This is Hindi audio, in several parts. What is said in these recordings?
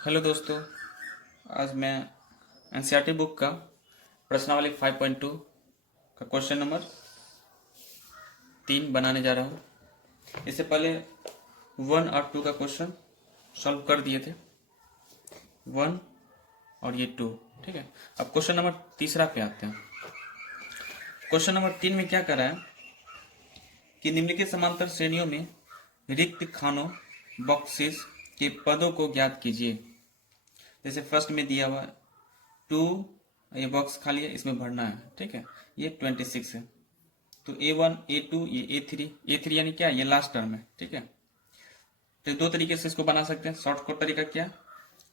हेलो दोस्तों, आज मैं एनसीईआरटी बुक का प्रश्नावली 5.2 का क्वेश्चन नंबर 3 बनाने जा रहा हूँ। इससे पहले 1 और 2 का क्वेश्चन सॉल्व कर दिए थे, 1 और ये 2। ठीक है, अब क्वेश्चन नंबर तीसरा पे आते हैं। क्वेश्चन नंबर 3 में क्या कर रहा है कि निम्नलिखित समांतर श्रेणियों में रिक्त खानों बॉक्सेस के पदों को ज्ञात कीजिए। जैसे फर्स्ट में दिया हुआ 2, ये बॉक्स खाली है, इसमें भरना है। ठीक है, ये 26 है, तो A1 A2 ये A3 यानी क्या, ये लास्ट टर्म है। ठीक है, तो दो तरीके से इसको बना सकते हैं। शॉर्टकट तरीका क्या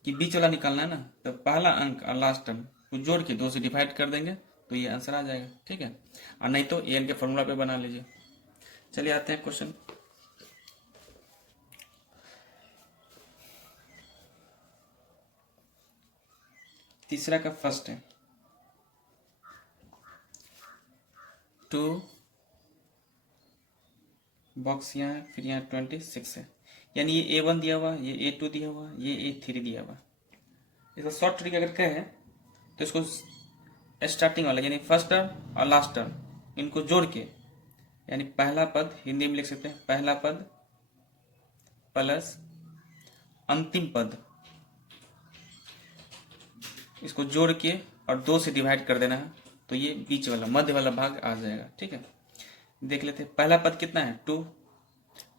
कि बीच वाला निकालना है ना, तो पहला अंक और लास्ट टर्म को जोड़ के 2 से डिवाइड कर देंगे तो ये आंसर आ जाएगा। ठीक है, और नहीं तो AN के फॉर्मूला पे बना लीजिए। चलिए आते हैं क्वेश्चन। तीसरा का फर्स्ट है 2 बॉक्स यहाँ है, फिर यहाँ 26 है, यानी ये A1 दिया हुआ, ये A2 दिया हुआ, ये A3 दिया हुआ। इसका शॉर्ट ट्रिक अगर कहे तो इसको स्टार्टिंग वाला यानी फर्स्ट टर्म और लास्ट टर्म इनको जोड़ के, यानी पहला पद हिंदी में लिख सकते हैं, पहला पद प्लस अंतिम पद, इसको जोड़ के और 2 से डिवाइड कर देना है तो ये बीच वाला मध्य वाला भाग आ जाएगा। ठीक है, देख लेते हैं। पहला पद कितना है 2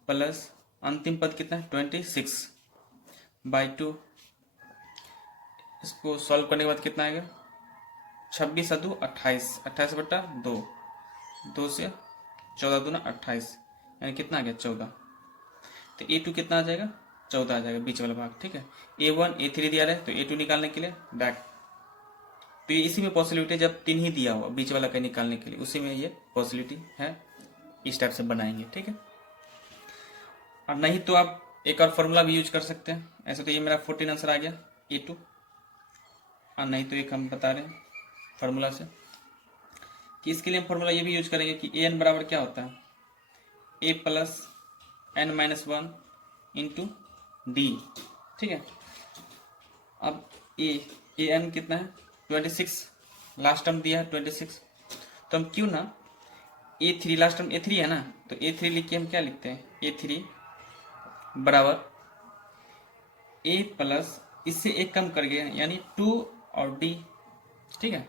प्लस अंतिम पद कितना है 26/2। इसको सॉल्व करने के बाद कितना आएगा 26 और 2 28, 28/2, 2 से 14 दूना 28, यानी कितना आ गया 14। तो A2 कितना आ जाएगा 14 आ जाएगा, बीच वाला भाग। ठीक है, A1 A3 दिया रहे तो A2 निकालने के लिए बैक, तो ये इसी में पॉसिबिलिटी है जब 3 ही दिया हुआ बीच वाला का निकालने के लिए, उसी में ये पॉसिबिलिटी है। इस टाइप से बनाएंगे। ठीक है, और नहीं तो आप एक और फॉर्मूला भी यूज कर सकते हैं। ऐसे तो ये मेरा 14 आंसर आ गया A2, और नहीं तो एक हम बता रहे हैं फार्मूला से कि इसके लिए हम फार्मूला ये भी यूज करेंगे कि AN बराबर क्या होता है A plus N-1 into D. ठीक है, अब AN कितना है 26, लास्ट टर्म दिया है 26, तो हम क्यों ना A3, लास्ट टर्म A3 है ना, तो A3 लिख के हम क्या लिखते हैं A3 बराबर A प्लस इससे एक कम कर गए यानी 2 और D। ठीक है,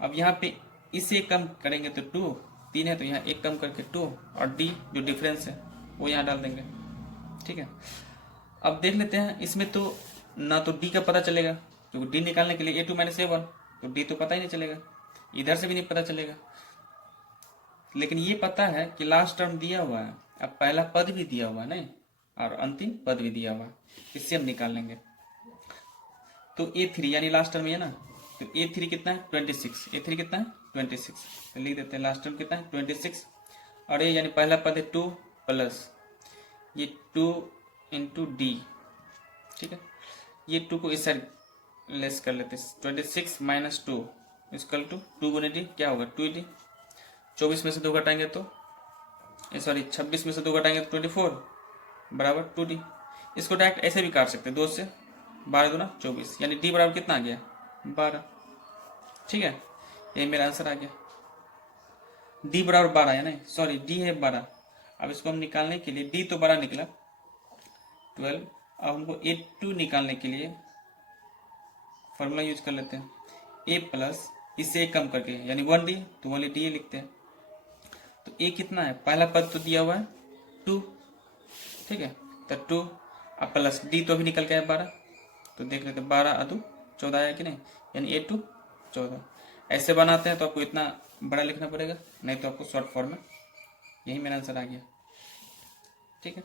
अब यहाँ पे इससे एक कम करेंगे तो 2, 3 है तो यहाँ एक कम करके 2 और D जो डिफरेंस है वो यहाँ डाल देंगे। ठीक है, अब देख लेते हैं इसमें तो ना तो D का पता चलेगा, क्योंकि D निकालने के लिए A2 माइनस A1, तो D तो पता ही नहीं चलेगा, इधर से भी नहीं पता चलेगा। लेकिन ये पता है कि लास्ट टर्म दिया हुआ है, अब पहला पद भी दिया हुआ है नहीं, और अंतिम पद भी दिया हुआ है, इससे हम निकाल लेंगे। तो A3 यानी लास्ट टर्म ये ना, तो A3 कितना है 26, A3 कितना है 26, तो लिख देते हैं लास्ट टर्म कितना है 26, और ये यानी पहला पद है 2 प्लस ये 2 इंटू डी। ठीक है, ये 2 को इस साइड लेस कर लेते हैं, 26 माइनस 2 इक्वल टू 2 गुने डी क्या होगा 2D। 24 में से 2 घटाएंगे तो सॉरी 26 में से 2 घटाएंगे तो 24 बराबर 2D। इसको डायरेक्ट ऐसे भी काट सकते हैं, 2 से 12 दूना 24, यानी D बराबर कितना आ गया 12। ठीक है, ये मेरा आंसर आ गया D बराबर 12 है, नहीं सॉरी D है 12। अब इसको हम निकालने के लिए, D तो 12 निकला 12, अब हमको A2 निकालने के लिए फॉर्मूला यूज कर लेते हैं A प्लस इससे एक कम करके यानी 1D, तो ओनली D लिखते हैं। तो A कितना है, पहला पद तो दिया हुआ है 2, ठीक है, तो 2 अब प्लस D तो अभी निकल के आया 12, तो देख लेते 12 अदू 14 आया कि नहीं, यानी A2 14। ऐसे बनाते हैं तो आपको इतना बड़ा लिखना पड़ेगा, नहीं तो आपको शॉर्ट फॉर्म में, यही मेरा आंसर आ गया। ठीक है,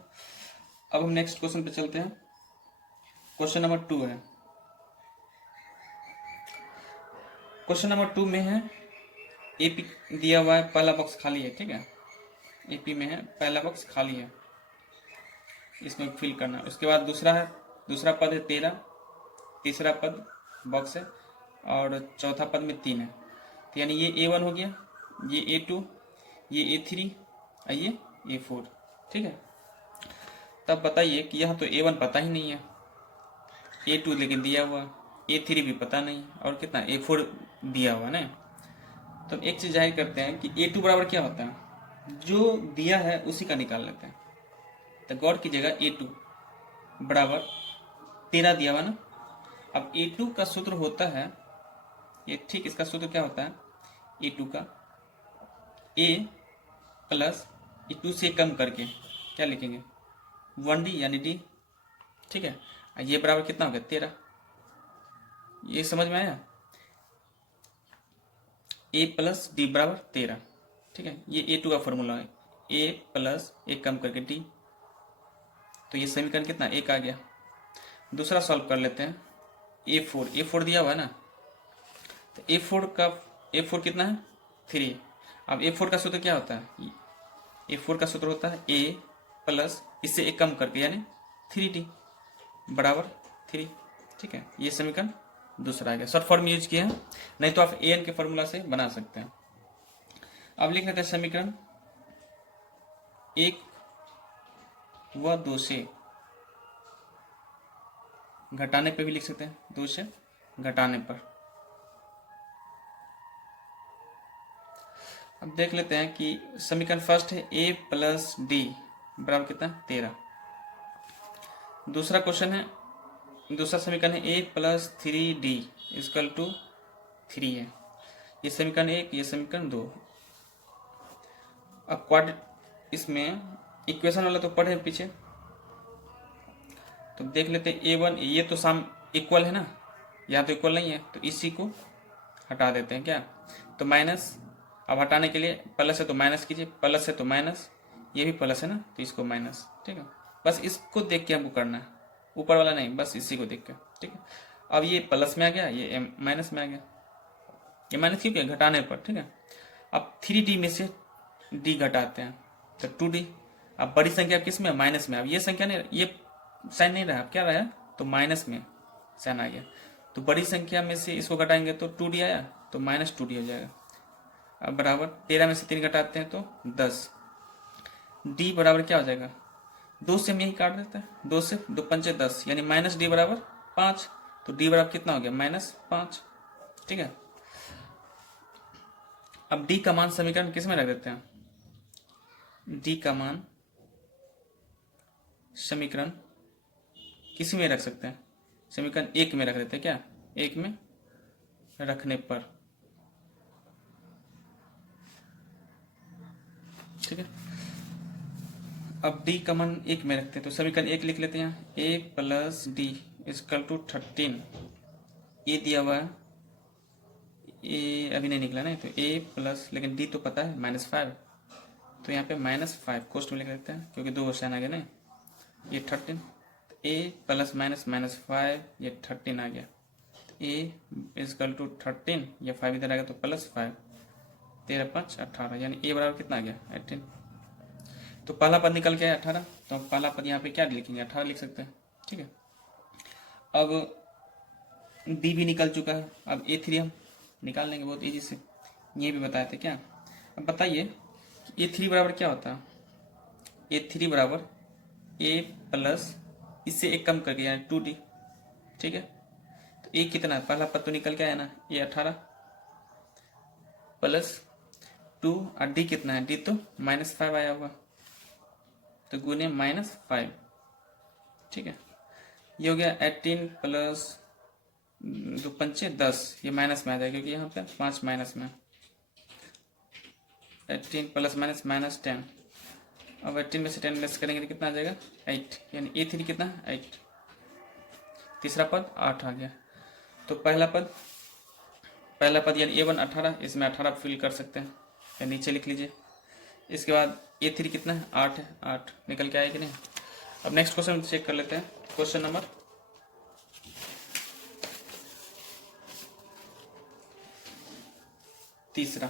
अब हम नेक्स्ट क्वेश्चन पे चलते हैं। क्वेश्चन नंबर 2 है, क्वेश्चन नंबर 2 में है AP दिया हुआ है, पहला बॉक्स खाली है। ठीक है, AP में है पहला बॉक्स खाली है, इसमें फिल करना है। उसके बाद दूसरा पद है 13, तीसरा पद बॉक्स है, और चौथा पद में 3 है, तो यानी ये A1 हो गया, ये A2, ये A3 और ये A4। ठीक है, तब बताइए कि यह तो A1 पता ही नहीं है, A2 लेकिन दिया हुआ, A3 भी पता नहीं, और कितना A4 दिया हुआ ना। तो एक चीज जाहिर करते हैं कि A2 बराबर क्या होता है, जो दिया है उसी का निकाल लेते हैं। तो गौर कीजिएगा A2 बराबर 13 दिया हुआ ना। अब A2 का सूत्र होता है ये, ठीक, इसका सूत्र क्या होता है, A2 का A प्लस A2 से कम करके क्या लिखेंगे 1D यानी D, ठीक है। ये बराबर कितना हो गया 13, ये समझ में आया। A प्लस D बराबर 13, ठीक है। ये A2 का फॉर्मूला है, A प्लस A कम करके D। तो ये समीकरण कितना एक आ गया। दूसरा सॉल्व कर लेते हैं, A4 दिया हुआ है ना। तो A4 कितना है 3। अब A4 का सूत्र क्या होता है, A4 का सूत्र होता है A प्लस इससे एक कम करके यानी 3D बराबर 3, ठीक है। ये समीकरण दूसरा आ गया, शॉर्ट फॉर्म यूज किए हैं, नहीं तो आप AN के फॉर्मूला से बना सकते हैं। अब लिख लेते हैं समीकरण 1 व 2 से घटाने पे भी लिख सकते हैं, 2 से घटाने पर। अब देख लेते हैं कि समीकरण फर्स्ट है A प्लस D बराबर कितना 13। दूसरा क्वेश्चन है, दूसरा समीकरण है A plus 3D equal to 3 है। ये समीकरण 1, ये समीकरण 2। अब क्वाड इसमें इक्वेशन वाला तो पढ़े पीछे, तो देख लेते हैं A1, ये तो साम इक्वल है ना, यहाँ तो इक्वल नहीं है, तो इसी को हटा देते हैं क्या। तो माइनस, अब हटाने के लिए प्लस है तो माइनस कीजिए, प्लस है तो माइनस, ये भी प्लस है ना तो इसको माइनस, ठीक है। बस इसको देख के हमको करना है, ऊपर वाला नहीं, बस इसी को देख के, ठीक है। अब ये प्लस में आ गया, ये माइनस में आ गया, ये माइनस क्यों किया घटाने पर, ठीक है। अब 3D में से D घटाते हैं तो 2D। अब बड़ी संख्या किस में, माइनस में। अब ये संख्या नहीं, ये साइन नहीं रहा, क्या रहा, तो माइनस में साइन आ गया। तो बड़ी संख्या में से इसको घटाएंगे तो 2D आया, तो माइनस 2D हो जाएगा। अब बराबर 13 में से 3 घटाते हैं तो 10, D बराबर क्या हो जाएगा, 2 से हम यही काट देते हैं, 2 से 2 पंचे 10 यानी माइनस D बराबर 5। तो D बराबर कितना हो गया -5, ठीक है। अब D का मान समीकरण किस में रख देते हैं, D का मान समीकरण किस में रख सकते हैं, समीकरण 1 में रख देते हैं क्या, 1 में रखने पर, ठीक है। अब D का मान 1 में रखते हैं तो समीकरण 1 लिख लेते हैं यहाँ, A plus D equal to 13। A दिया हुआ है, ए अभी नहीं निकला ना, तो A प्लस, लेकिन D तो पता है -5, तो यहाँ पे -5 कोष्ट में लिख लेते हैं क्योंकि 2 क्वेश्चन आ गया ना, ये 13। A प्लस माइनस -5, ये 13 आ गया। A इक्वल टू 13, ये 5 इधर आ गया तो +5, 13 5 18 यानी A बराबर कितना आ गया 18। तो पहला पद निकल गया 18, तो हम पहला पद यहाँ पे क्या लिखेंगे 18 लिख सकते हैं, ठीक है। अब B भी निकल चुका है, अब A3 हम निकाल लेंगे बहुत ईजी से, ये भी बताए थे क्या। अब बताइए A3 बराबर क्या होता है, A3 बराबर A प्लस इससे एक कम करके यानी 2D, ठीक है। तो A कितना है, पहला पद तो निकल के आया ना, ये 18 प्लस 2 और D कितना है, D तो -5 आया होगा, तो गुने -5, ठीक है। ये हो गया 18 प्लस 2 पंचे 10, ये माइनस में आ जाएगा क्योंकि यहाँ पे 5 माइनस में, 18 प्लस माइनस -10। अब 18 में से 10 लेस करेंगे तो कितना आ जाएगा 8, यानी A3 कितना 8। तीसरा पद 8 आ गया, तो पहला पद यानी A1 18, इसमें 18 फिल कर सकते हैं या नीचे लिख लीजिए। इसके बाद A3 कितना है 8 है, 8 निकल के आएगा कि नहीं। अब नेक्स्ट क्वेश्चन चेक कर लेते हैं, क्वेश्चन नंबर 3,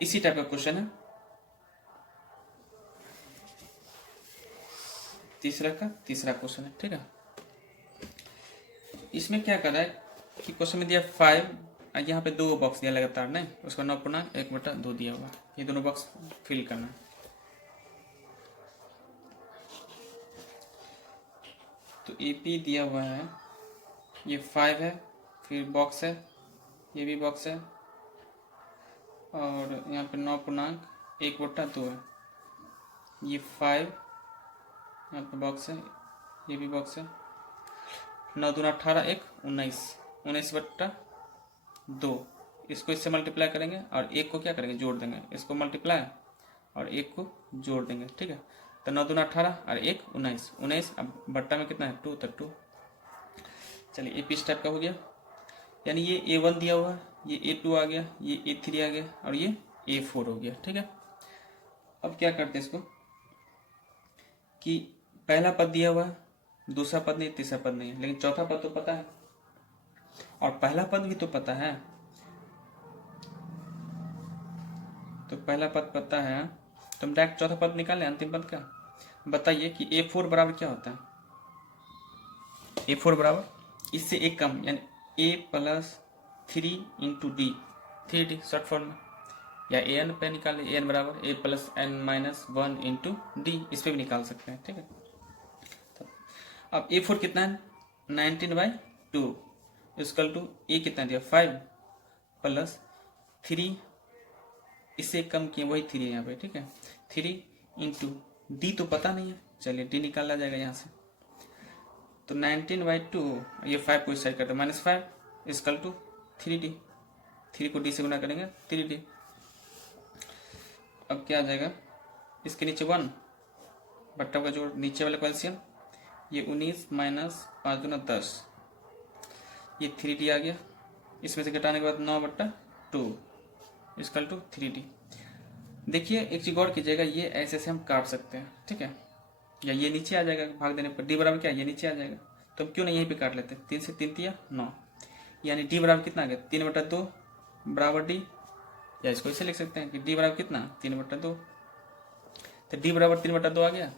इसी टाइप का क्वेश्चन है, तीसरा क्वेश्चन है, ठीक है। इसमें क्या कर रहा है कि क्वेश्चन में दिया 5, यहाँ पे 2 बॉक्स दिया लगातार नहीं, उसका 9/1/2 दिया हुआ, ये दोनों बॉक्स फिल करना है। तो AP दिया हुआ है ये 5 है, फिर बॉक्स है, ये भी बॉक्स है, और यहाँ पे 9.1/2 है। ये 5 यहाँ पे बॉक्स है, ये भी बॉक्स है। 9 दूना 18, 1 19, 19/2। इसको इससे मल्टीप्लाई करेंगे और एक को क्या करेंगे, जोड़ देंगे। इसको मल्टीप्लाई और एक को जोड़ देंगे, ठीक है। तो 9 दूना 18 और 1 19, 19 अब बट्टा में कितना है 2, तो 2। चलिए ये इस टाइप का हो गया। यानी ये A1 दिया हुआ है, ये A2 आ गया, ये A3 आ गया और ये A4 हो गया, ठीक है। अब क्या करते हैं इसको कि पहला पद दिया हुआ है, दूसरा पद नहीं, तीसरा पद नहीं है, लेकिन चौथा पद तो पता है और पहला पद भी तो पता है। तो पहला पद पता है तो हम डायरेक्ट चौथा पद निकालें, अंतिम पद का। बताइए कि A4 बराबर क्या होता है। A4 बराबर इससे एक कम, यानी A+3 × D, 3D short form में, या AN पे निकाले, AN बराबर A+n-1 × D, इस पे भी निकाल सकते हैं, ठीक है। तो अब A4 कितना है 19/2 इक्वल टू A कितना दिया 5 + 3, इससे कम किए वही 3 है यहाँ पे, ठीक है। 3 × D तो पता नहीं है, चलिए D निकाला जाएगा यहाँ से। तो 19/2, ये 5 को इस साइड करते -5 इक्वल टू 3D, 3 को D से गुना करेंगे 3D। अब क्या आ जाएगा, इसके नीचे 1 बट्टा का जोड़, नीचे वाले का एलसीएम, ये 19 - 5 दूना 10, ये 3D आ गया। इसमें से घटाने के बाद 9/2 इक्वल टू 3D। देखिए एक चीज गौर कीजिएगा, ये ऐसे से हम काट सकते हैं, ठीक है, या ये नीचे आ जाएगा भाग देने पर। D बराबर क्या, ये नीचे आ जाएगा, तो हम क्यों नहीं यहीं पे काट लेते। 3 से 3 तिया 9, यानी D बराबर कितना आ गया 3/2 बराबर D, या इसको इसे लिख सकते हैं कि D बराबर कितना 3/2। तो D बराबर 3/2 आ गया।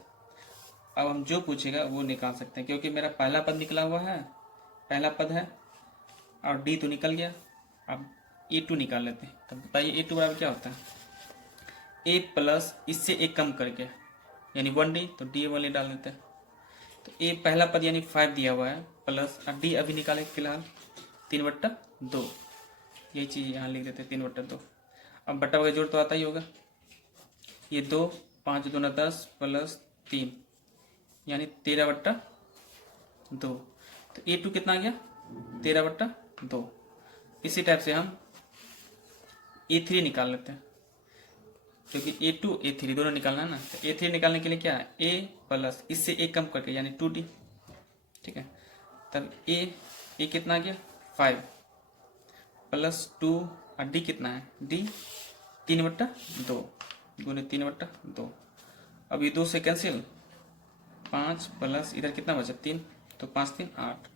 अब हम जो पूछेगा वो निकाल सकते हैं, क्योंकि मेरा पहला पद निकला हुआ है, पहला पद है, और D तो निकल गया। अब A2 निकाल लेते हैं। तो बताइए A2 बराबर क्या होता है, A प्लस इससे एक कम करके, यानी 1D, तो D वाले डाल देते हैं। तो A पहला पद यानी 5 दिया हुआ है, प्लस D अभी निकाले फिलहाल 3/2, यही चीज़ यहाँ लिख देते हैं 3/2। अब बट्टा वगैरह जोड़ तो आता ही होगा, ये 2 5 दूना 10 + 3 यानी 13/2। तो A2 कितना आ गया 13/2। इसी टाइप से हम A3 निकाल लेते हैं, क्योंकि A2 A3 दोनों निकालना है ना। तो A3 निकालने के लिए क्या है, A प्लस इससे एक कम करके यानी 2D, ठीक है। तब A कितना आ गया 5 + 2 और D कितना है D 3/2 गुने 3/2। अब ये 2 से कैंसिल, 5 प्लस इधर कितना बचा 3, तो 5 3 8,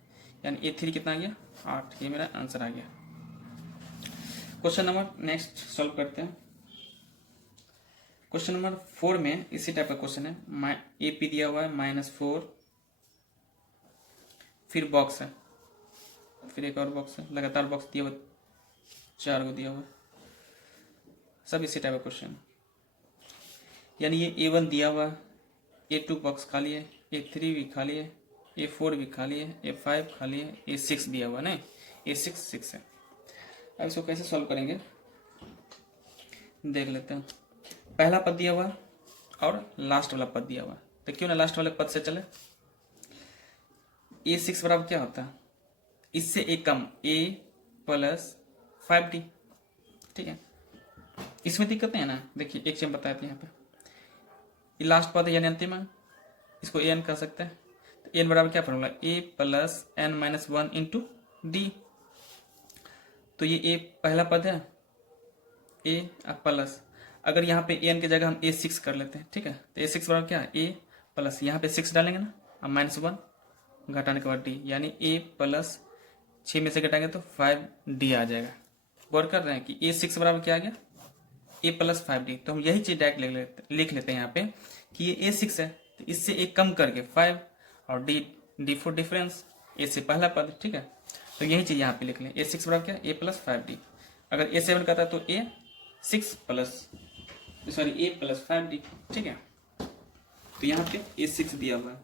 यानी A3 कितना आ गया 8। ये मेरा आंसर आ गया। क्वेश्चन नंबर नेक्स्ट सॉल्व करते हैं। क्वेश्चन नंबर 4 में इसी टाइप का क्वेश्चन है, AP दिया हुआ है -4, फिर बॉक्स है, फिर एक और बॉक्स है, लगातार बॉक्स दिया हुआ 4 को दिया हुआ, सब इसी टाइप का क्वेश्चन। यानी ये A1 दिया हुआ है, A2 बॉक्स खाली है, A3 भी खाली है, A4 भी खाली है, A5 खाली है, A6 दिया हुआ नहीं, A6 6 है। अब इसको कैसे सॉल्व करेंगे देख लेते हैं। पहला पद दिया हुआ और लास्ट वाला पद दिया हुआ, तो क्यों ना लास्ट वाले पद से चले। A6 बराबर क्या होता है, इससे एक कम A + 5D, ठीक है। इसमें दिक्कत नहीं है ना। देखिए एक चीज बताते हैं यहाँ पे, ये लास्ट पद है यानी अंतिम है, इसको AN कर सकते हैं। तो AN बराबर क्या फॉर्मूला, A + n-1 × D। तो ये A पहला पद है, A प्लस, अगर यहाँ पे AN की जगह हम A6 कर लेते हैं, ठीक है। तो A6 बराबर क्या है A प्लस, यहाँ पे 6 डालेंगे ना, अब -1 घटाने के बाद D, यानी A + 6 में से घटाएंगे तो 5D आ जाएगा। गौर कर रहे हैं कि A6 बराबर क्या आ गया A + 5D। तो हम यही चीज डायरेक्ट लिख लेते हैं यहाँ पे कि ये A6 है, तो इससे एक कम करके 5 और D4 डिफरेंस, A से पहला पद, ठीक है। तो यही चीज यहाँ पे लिख लें, A6 बराबर क्या A + 5D। अगर A7 का था तो A6 प्लस A + 5D, ठीक है। तो यहाँ पे A6 दिया हुआ है।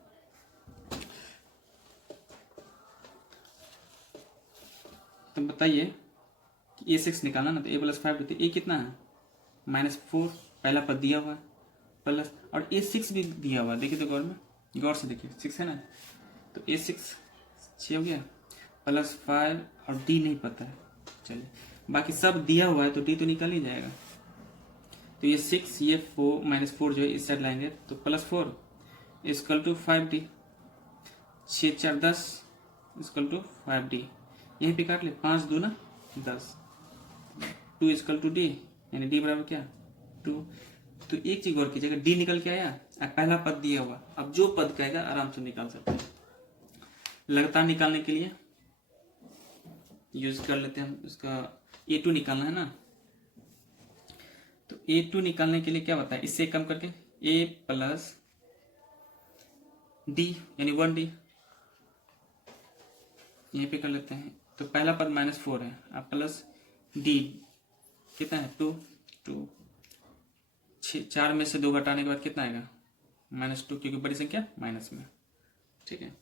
तो बताइए कि A6 निकालना ना, तो A + 5 ए कितना है -4, पहला पद दिया हुआ है, प्लस और A6 भी दिया हुआ है। देखिए तो गौर से देखिए 6 है ना, तो A6 6 हो गया, +5 और D नहीं पता है। चलिए बाकी सब दिया हुआ है तो D तो निकल ही जाएगा। तो ये 6 ये 4 -4 जो है इस साइड लाएंगे तो +4 = 5D, 6 4 10 = 5D। यहीं पे काट ले, 5 2 ना 10, 2 = D, यानी D बराबर क्या 2। तो एक चीज गौर कीजिएगा, D निकल के आया, पहला पद दिया हुआ, अब जो पद कहेगा आराम से निकाल सकते हैं। लगातार निकालने के लिए यूज कर लेते हैं हम, इसका A2 निकालना है ना, तो A2 निकालने के लिए क्या बताया, इससे कम करके A + D यानी 1D यहीं पे कर लेते हैं। तो पहला पद -4 है, अब प्लस D कितना है 2, 4 में से 2 घटाने के बाद कितना आएगा -2, क्योंकि बड़ी संख्या माइनस में। ठीक है,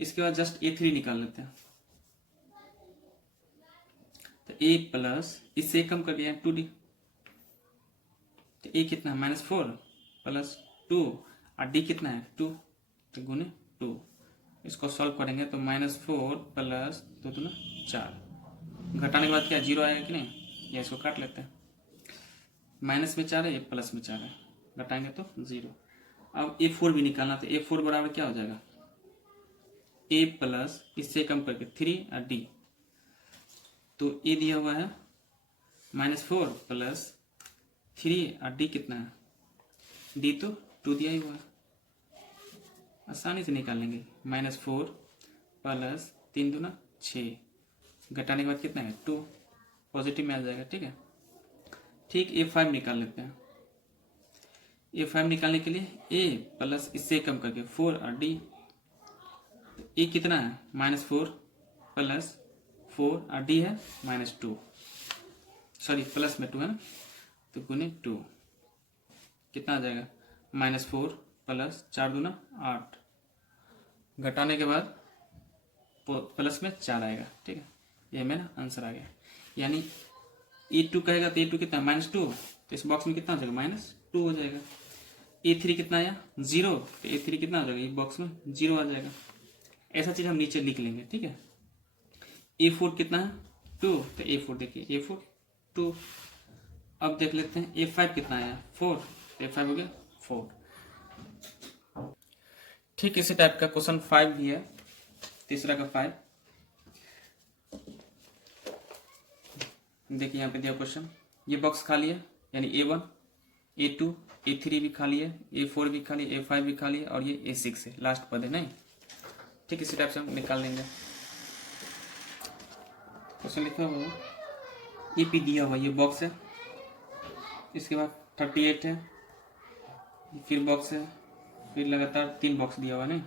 इसके बाद जस्ट A3 निकाल लेते हैं। तो A प्लस इससे कम कर दिया 2D, तो A कितना है -4 + 2 और D कितना है 2, तो गुने 2। इसको सॉल्व करेंगे तो -4 + 2 2 4, घटाने के बाद क्या 0 आएगा कि नहीं, या इसको काट लेते हैं। माइनस में 4 है, ये प्लस में 4 है, घटाएंगे तो 0। अब A4 भी निकालना, तो A4 बराबर क्या हो जाएगा A प्लस इससे कम करके 3 और D, तो A दिया हुआ है -4 + 3 और D कितना है D तो 2 दिया ही हुआ है, आसानी से निकाल लेंगे। -4 + 3 2 6, घटाने के बाद कितना है 2, पॉजिटिव में आ जाएगा। ठीक है, ठीक A5 निकाल लेते हैं। A5 निकालने के लिए A प्लस इससे कम करके 4 और D, A कितना है -4 + 4 और D है -2, सॉरी प्लस में 2 है ना, तो गुने 2 कितना आ जाएगा -4 + 4 2 8, घटाने के बाद प्लस में 4 आएगा। ठीक है, ये मेरा आंसर आ गया। यानी A2 कहेगा तो A2 कितना -2, तो इस बॉक्स में कितना हो जाएगा -2 हो जाएगा। A3 कितना आया 0, तो A3 कितना हो जाएगा, इस बॉक्स में 0 आ जाएगा। ऐसा चीज हम नीचे लिख लेंगे। ठीक है, A4 कितना है 2, तो A4 देखिए A4 2। अब देख लेते हैं A5 कितना आया 4, तो A5 हो गया 4। ठीक इसी टाइप का क्वेश्चन 5 भी है, तीसरा का 5। देखिए यहाँ पे दिया क्वेश्चन, ये बॉक्स खाली है, यानी A1 A2 A3 भी खाली है, A4 भी खाली है, A5 भी खाली है, और ये A6 है, लास्ट पद है नहीं। ठीक इसी टाइप से हम निकाल लेंगे। क्वेश्चन लिखा हुआ है EP दिया हुआ ये बॉक्स है, इसके बाद 38 है, फिर बॉक्स है, फिर लगातार 3 बॉक्स दिया हुआ नहीं,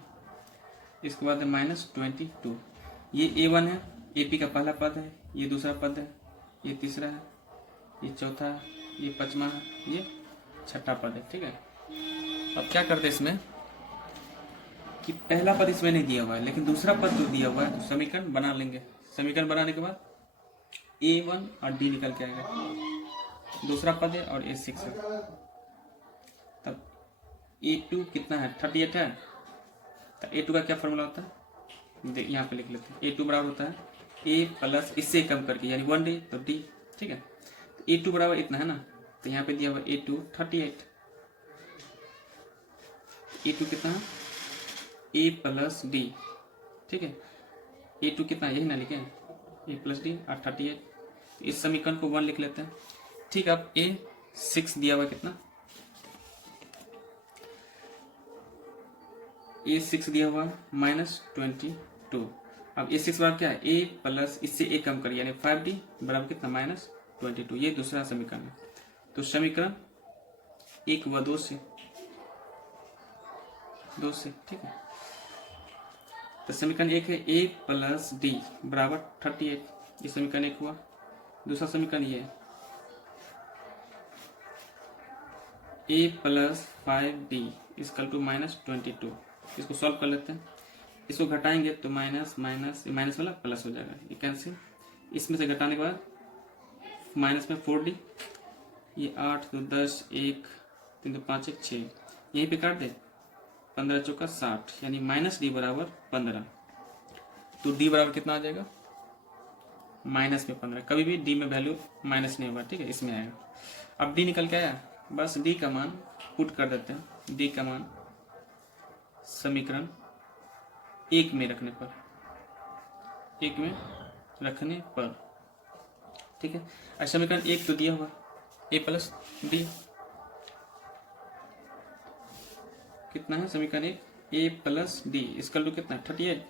इसके बाद है -22। ये A1 है, AP का पहला पद है, ये दूसरा पद है, ये तीसरा है, ये चौथा है, ये पांचवा है, ये छठा पद है। ठीक है, अब क्या करते हैं इसमें कि पहला पद इसमें नहीं दिया हुआ है, लेकिन दूसरा पद जो दिया हुआ है तो समीकरण बना लेंगे। समीकरण बनाने के बाद A1 और D निकल के आएगा, दूसरा पद है और A6 है, तब A2 कितना है 38 है, तो A2 का क्या फॉर्मूला होता है, यहाँ पे लिख लेते हैं। A2 बराबर होता है A प्लस इससे कम करके यानी 1D तो D। ठीक है, तो A2 बराबर इतना है ना, तो यहाँ पे दिया हुआ A2 38, A2 कितना है A प्लस D। ठीक है, A2 कितना है यही ना लिखे A प्लस D और 38, इस समीकरण को 1 लिख लेते हैं। ठीक, अब A6 दिया हुआ कितना A6 दिया हुआ -22। अब A6 बराबर क्या है A प्लस इससे A कम करिए यानी 5D बराबर कितना -22, ये दूसरा समीकरण है। तो समीकरण 1 व 2 से ठीक है, तो समीकरण 1 है A प्लस D बराबर 38, ये समीकरण 1 हुआ। दूसरा समीकरण ये है A प्लस 5D = -22, इसको सॉल्व कर लेते हैं। इसको घटाएंगे तो माइनस माइनस वाला प्लस हो जाएगा, ये कैंसिल, इसमें से घटाने के बाद माइनस में 4D, ये 8 2 10 1 3 2 5 1 6, यहीं पे काट दे, 15 चौका 60, यानी -D बराबर 15। तो D बराबर कितना आ जाएगा, माइनस में 15। कभी भी D में वैल्यू माइनस नहीं होगा, ठीक है, इसमें आएगा। अब D निकल के आया, बस D का मान पुट कर देते हैं। D का मान समीकरण 1 में रखने पर, 1 में रखने पर, ठीक है। और समीकरण 1 तो दिया हुआ A प्लस D, कितना है समीकरण 1, A प्लस D इसका टू कितना है 38।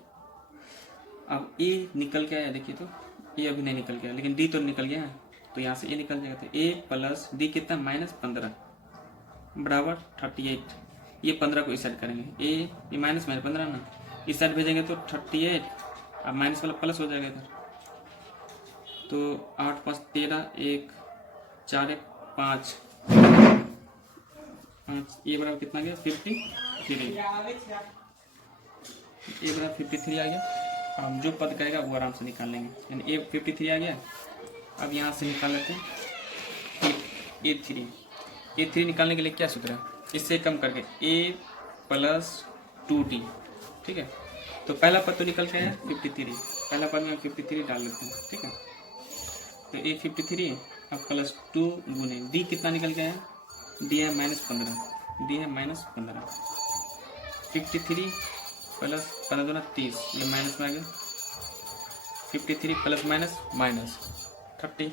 अब A निकल के आया, देखिए तो A अभी नहीं निकल गया, लेकिन D तो निकल गया है, तो यहाँ से A निकल जाएगा। तो A प्लस D कितना, -15 बराबर 38। ये 15 को इस साइड करेंगे, A ये माइनस 15 ना, इस साइड भेजेंगे तो 38, अब माइनस वाला प्लस हो जाएगा इधर। तो 8 5 13 1 4 1 5, ये बराबर कितना गया 53। ये बराबर 53 आ गया। हम जो पद कहेगा वो आराम से निकाल लेंगे, यानी A 53 आ गया। अब यहाँ से निकाल लेते हैं A3 निकालने के लिए क्या सूत्र है, इससे कम करके A प्लस 2D, ठीक है। तो पहला पद तो निकल के आया 53, पहला पद में 53 डाल लेते हैं, ठीक है। तो A 53 अब प्लस 2 गुने D कितना निकल के आया, D है -15, D है -15, 53 प्लस 15 दूना 30, ये माइनस में आ गया, 53 प्लस माइनस 30,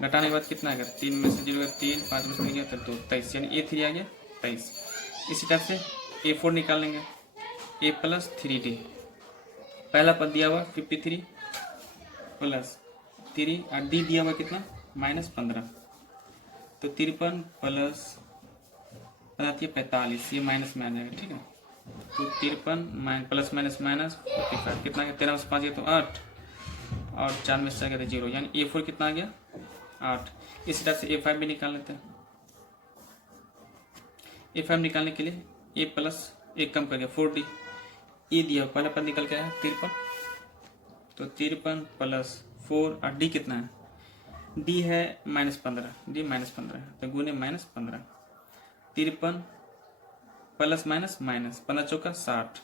घटाने के बाद कितना आएगा, 3 में से 0 गया 3, 5 में से गया तो 2, 23, यानी A3 आ गया 23। इसी टाइप से A4 निकाल लेंगे, A प्लस 3D, पहला पद दिया हुआ 53 प्लस 3 और D दिया हुआ कितना -15, तो 53 प्लस 45, ये माइनस में आ जाएगा, ठीक है। तो 53 प्लस माइनस 45 कितना गया, 13 में से 5 गया तो 8, और 4 में से 4 गया तो 0, यानी A4 कितना आ गया 8। इसी तरह से A5 भी निकाल लेते हैं। A5 निकालने के लिए A प्लस 1 कम कर दिया 4D, E दिया पहला पद निकल के आया 53, तो 53 प्लस 4 और D कितना है, D है -15, D -15 है, तो गुने -15, 53 प्लस माइनस 15 चौका 60,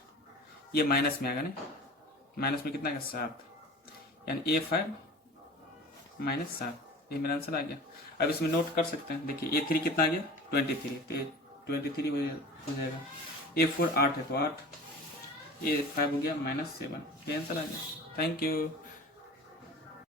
ये माइनस में आएगा ना, माइनस में कितना आएगा 7, यानी A5 -7, ये मेरा आंसर आ गया। अब इसमें नोट कर सकते हैं, देखिए A3 कितना आ गया 23, तो 23 हो जाएगा। A4 8 है तो 8, A5 हो गया -7, ये आंसर आ गया। Thank you.